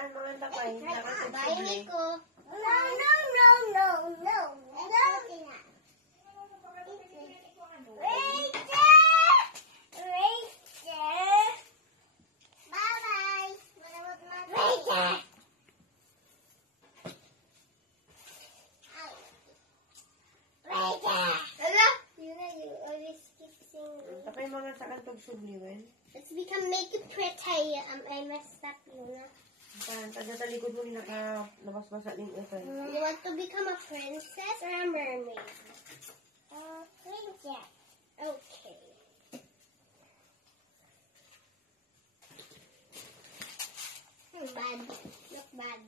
An, mga tapay. Bye, Nico. No. Bye-bye. Hala, you always keep singing. Tapay mga sa kantog subliwen. Let's make it pretty. I messed up, Luna. Taga sa likod mo nabasbasa din ito. You want to become a princess or a mermaid? Princess. Okay. Bad. Look bad.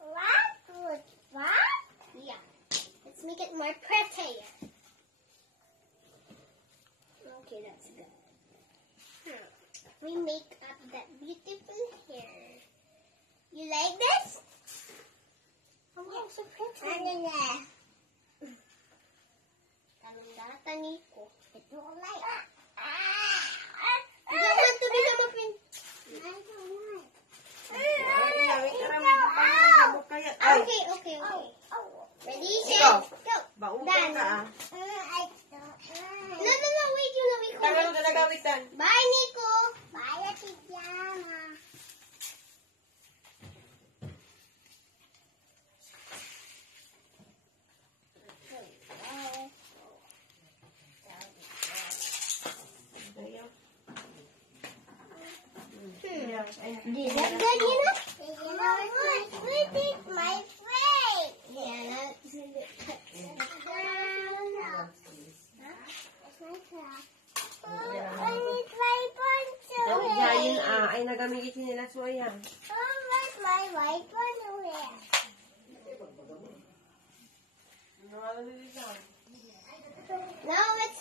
What? Yeah. Let's make it more pretty. Okay, that's good. We make up that beautiful hair. You like this? Oh, yeah, so pretty. Talong-data, Nico. Ito like. You don't want to become a princess. Okay. Ready, set, go. Baong Done. ka No, wait, you know, we Kaya ka nagawitan. Bye, Nico. Bye, Tijama. Is that good, you know? My friend. Yeah, that's I need my pencil. Jayin ay nagamigit nila so ayan. Where's my white pencil here? Now let's